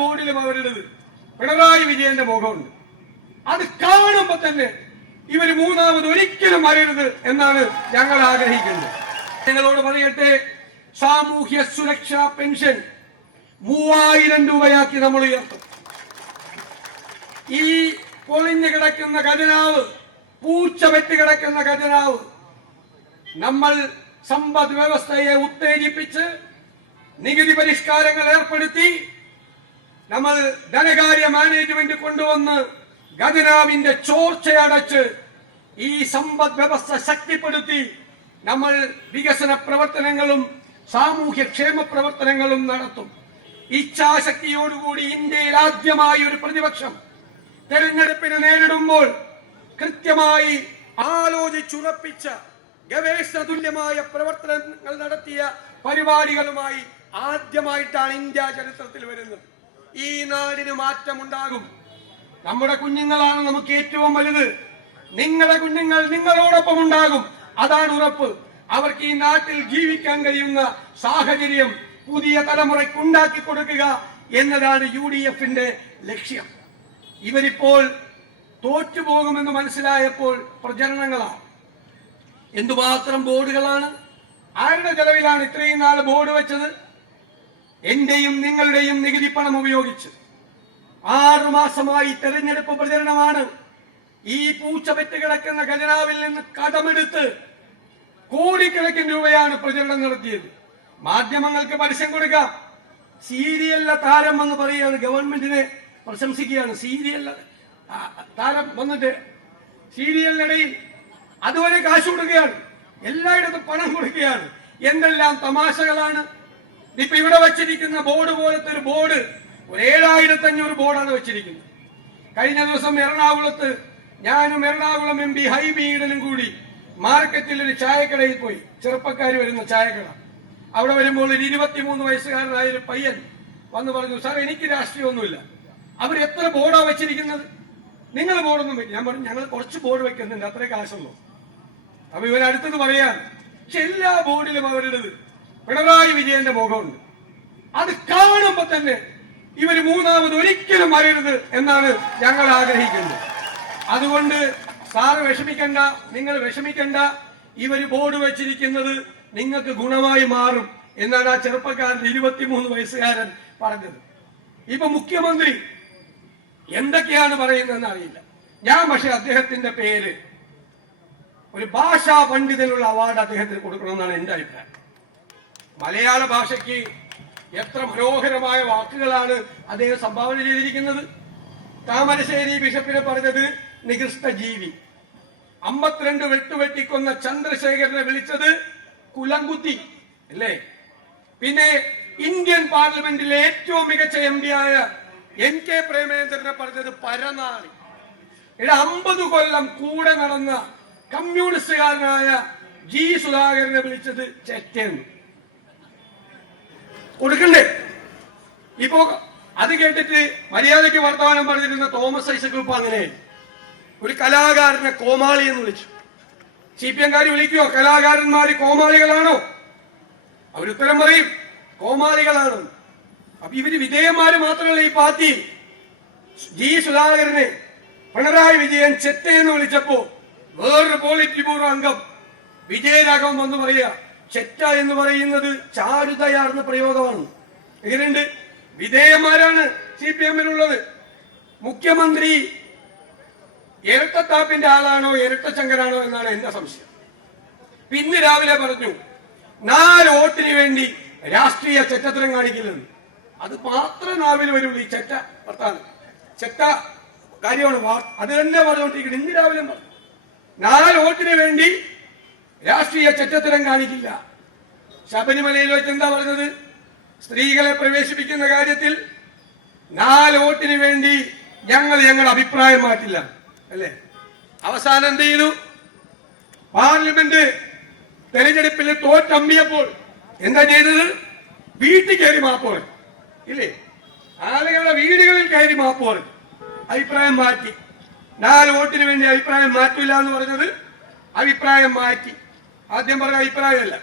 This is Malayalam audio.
ബോർഡിലും അവരുടേത് പിണറായി വിജയന്റെ മുഖമുണ്ട്. അത് കാണുമ്പോ തന്നെ ഇവര് മൂന്നാമത് ഒരിക്കലും വരരുത് എന്നാണ് ഞങ്ങൾ ആഗ്രഹിക്കുന്നത്. നിങ്ങളോട് പറയട്ടെ, സാമൂഹ്യ സുരക്ഷാ പെൻഷൻ 3000 രൂപയാക്കി നമ്മൾ ഉയർത്തും. ഈ പൊളിഞ്ഞു കിടക്കുന്ന ഖജനാവ്, പൂച്ച വെട്ടി കിടക്കുന്ന ഖജനാവ് നമ്മൾ സമ്പദ് വ്യവസ്ഥയെ ഉത്തേജിപ്പിച്ച് നികുതി പരിഷ്കാരങ്ങൾ ഏർപ്പെടുത്തി നമ്മൾ ധനകാര്യ മാനേജ്മെന്റ് കൊണ്ടുവന്ന് ഖജനാവിന്റെ ചോർച്ചയടച്ച് ഈ സമ്പദ് വ്യവസ്ഥ ശക്തിപ്പെടുത്തി നമ്മൾ വികസന പ്രവർത്തനങ്ങളും സാമൂഹ്യ ക്ഷേമ പ്രവർത്തനങ്ങളും നടത്തും. ഇച്ഛാശക്തിയോടുകൂടി ഇന്ത്യയിൽ ആദ്യമായി ഒരു പ്രതിപക്ഷം തെരഞ്ഞെടുപ്പിനെ നേരിടുമ്പോൾ കൃത്യമായി ആലോചിച്ചുറപ്പിച്ച ഗവേഷണ തുല്യമായ പ്രവർത്തനങ്ങൾ നടത്തിയ പരിപാടികളുമായി ആദ്യമായിട്ടാണ് ഇന്ത്യ ചരിത്രത്തിൽ വരുന്നത്. ഈ നാടിന് മാറ്റമുണ്ടാകും. നമ്മുടെ കുഞ്ഞുങ്ങളാണ് നമുക്ക് ഏറ്റവും വലുത്. നിങ്ങളുടെ കുഞ്ഞുങ്ങൾ നിങ്ങളോടൊപ്പം ഉണ്ടാകും, അതാണ് ഉറപ്പ്. അവർക്ക് ഈ നാട്ടിൽ ജീവിക്കാൻ കഴിയുന്ന സാഹചര്യം പുതിയ തലമുറയ്ക്ക് ഉണ്ടാക്കി കൊടുക്കുക എന്നതാണ് UDFന്റെ ലക്ഷ്യം. ഇവരിപ്പോൾ തോറ്റുപോകുമെന്ന് മനസ്സിലായപ്പോൾ പ്രചരണങ്ങളാണ്. എന്തുമാത്രം ബോർഡുകളാണ്, ആരുടെ ചെലവിലാണ് ഇത്രയും നാൾ ബോർഡ് വെച്ചത്? എന്റെയും നിങ്ങളുടെയും നികുതി പണം ഉപയോഗിച്ച് 6 മാസമായി തെരഞ്ഞെടുപ്പ് പ്രചരണമാണ്. ഈ പൂച്ച പെറ്റ് കിടക്കുന്ന ഖജനാവിൽ നിന്ന് കടമെടുത്ത് കോടിക്കണക്കിന് രൂപയാണ് പ്രചരണം നടത്തിയത്. മാധ്യമങ്ങൾക്ക് പരസ്യം കൊടുക്കാം. സീരിയലിലെ താരം എന്ന് പറയുകയാണ്, ഗവൺമെന്റിനെ പ്രശംസിക്കുകയാണ്. സീരിയലിലെ താരം വന്നിട്ട് സീരിയലിനിടയിൽ അതുവരെ കാശ് കൊടുക്കുകയാണ്, എല്ലായിടത്തും പണം കൊടുക്കുകയാണ്. എന്തെല്ലാം തമാശകളാണ്! ഇപ്പൊ ഇവിടെ വെച്ചിരിക്കുന്ന ബോർഡ് പോലത്തെ ഒരു ബോർഡ് 7500 ബോർഡാണ് വെച്ചിരിക്കുന്നത്. കഴിഞ്ഞ ദിവസം എറണാകുളത്ത് ഞാനും എറണാകുളം MP ഹൈബി ഈഡനും കൂടി മാർക്കറ്റിൽ ഒരു ചായക്കടയിൽ പോയി. ചെറുപ്പക്കാർ വരുന്ന ചായക്കട. അവിടെ വരുമ്പോൾ ഒരു 23 വയസ്സുകാരനായ ഒരു പയ്യൻ വന്ന് പറഞ്ഞു, സാർ എനിക്ക് രാഷ്ട്രീയമൊന്നുമില്ല, അവർ എത്ര ബോർഡാ വെച്ചിരിക്കുന്നത്? നിങ്ങൾ ബോർഡൊന്നും വെക്കും. ഞാൻ പറഞ്ഞു, ഞങ്ങൾ കുറച്ച് ബോർഡ് വെക്കുന്നുണ്ട്, അത്രേ കാശുള്ളൂ. അപ്പൊ ഇവരടുത്തത് പറയാൻ, പക്ഷെ എല്ലാ ബോർഡിലും അവരുടേത് പിണറായി വിജയന്റെ മുഖമുണ്ട്. അത് കാണുമ്പോ തന്നെ ഇവര് മൂന്നാമത് ഒരിക്കലും വരരുത് എന്നാണ് ഞങ്ങൾ ആഗ്രഹിക്കുന്നത്. അതുകൊണ്ട് സാറ് വിഷമിക്കണ്ട, നിങ്ങൾ വിഷമിക്കണ്ട. ഇവര് ബോർഡ് വെച്ചിരിക്കുന്നത് നിങ്ങൾക്ക് ഗുണമായി മാറും എന്നാണ് ആ ചെറുപ്പക്കാരൻ 23 വയസ്സുകാരൻ പറഞ്ഞത്. ഇപ്പൊ മുഖ്യമന്ത്രി എന്തൊക്കെയാണ് പറയുന്നതെന്ന് അറിയില്ല. ഞാൻ പക്ഷെ അദ്ദേഹത്തിന്റെ പേര് ഒരു ഭാഷാ പണ്ഡിതനുള്ള അവാർഡ് അദ്ദേഹത്തിന് കൊടുക്കണമെന്നാണ് എന്റെ അഭിപ്രായം. മലയാള ഭാഷയ്ക്ക് എത്ര മനോഹരമായ വാക്കുകളാണ് അദ്ദേഹം സംഭാവന ചെയ്തിരിക്കുന്നത്. താമരശ്ശേരി ബിഷപ്പിനെ പറഞ്ഞത് നികൃഷ്ട ജീവി. 52 വെട്ടുവെട്ടിക്കൊന്ന ചന്ദ്രശേഖരനെ വിളിച്ചത് കുലംകുത്തി അല്ലേ? പിന്നെ ഇന്ത്യൻ പാർലമെന്റിലെ ഏറ്റവും മികച്ച MP ആയ NK പ്രേമേന്ദ്രനെ പറഞ്ഞത് പരനാളി. 50 കൊല്ലം കൂടെ നടന്ന കമ്മ്യൂണിസ്റ്റുകാരനായ G സുധാകരനെ വിളിച്ചത് ചെറ്റെന്ന്. കൊടുക്കണ്ടേ? ഇപ്പോ അത് കേട്ടിട്ട് മര്യാദയ്ക്ക് വർത്തമാനം പറഞ്ഞിരുന്ന തോമസ് ഐസക് ഇപ്പൊ അങ്ങനെ ഒരു കലാകാരനെ കോമാളി എന്ന് വിളിച്ചു. CPM-കാര് വിളിക്കുവോ കലാകാരന്മാര് കോമാളികളാണോ? അവരുത്തരം പറയും കോമാളികളാണ്. അപ്പൊ ഇവര് വിധേയന്മാര് മാത്രമല്ല ഈ പാർട്ടി. G സുധാകരനെ പിണറായി വിജയൻ ചെറ്റയെന്ന് വിളിച്ചപ്പോ വേറൊരു പോളിറ്റ് ബ്യൂറോ അംഗം വിജയരാഘവൻ വന്ന് പറയുക, ചെറ്റ എന്ന് പറയുന്നത് ചാരുതയാർന്ന പ്രയോഗമാണ്. എങ്ങനെയുണ്ട്? വിധേയന്മാരാണ് CPM-നുള്ളത്. മുഖ്യമന്ത്രി ഇരട്ടത്താപ്പിന്റെ ആളാണോ ഇരട്ടച്ചങ്കനാണോ എന്നാണ് എന്റെ സംശയം. ഇന്ന് രാവിലെ പറഞ്ഞു 4 വോട്ടിന് വേണ്ടി രാഷ്ട്രീയ ചെറ്റത്തരം കാണിക്കില്ലെന്ന്. അത് മാത്രം നാവിൽ വരുള്ളൂ. ഈ ചെറ്റ വർത്താനം, ചെറ്റ കാര്യമാണ്. അത് തന്നെ പറഞ്ഞുകൊണ്ടിരിക്കുന്നത്. ഇന്ന് രാവിലെ പറഞ്ഞു 4 വോട്ടിന് വേണ്ടി രാഷ്ട്രീയ ചെറ്റത്തരം കാണിക്കില്ല. ശബരിമലയിൽ വെച്ച് എന്താ പറഞ്ഞത്? സ്ത്രീകളെ പ്രവേശിപ്പിക്കുന്ന കാര്യത്തിൽ 4 വോട്ടിന് വേണ്ടി ഞങ്ങളുടെ അഭിപ്രായം മാറ്റില്ല അല്ലേ? അവസാനം എന്ത് ചെയ്തു? പാർലമെന്റ് തെരഞ്ഞെടുപ്പിൽ തോറ്റമ്പിയപ്പോൾ എന്താ ചെയ്തത്? വീട്ടിൽ കയറി മാപ്പ് പറഞ്ഞു ഇല്ലേ? ആളുകളുടെ വീടുകളിൽ കയറി മാപ്പ് പറഞ്ഞു. അഭിപ്രായം മാറ്റി. 4 വോട്ടിന് വേണ്ടി അഭിപ്രായം മാറ്റില്ല എന്ന് പറഞ്ഞത് അഭിപ്രായം മാറ്റി. ആദ്യം പറഞ്ഞ അഭിപ്രായമല്ല.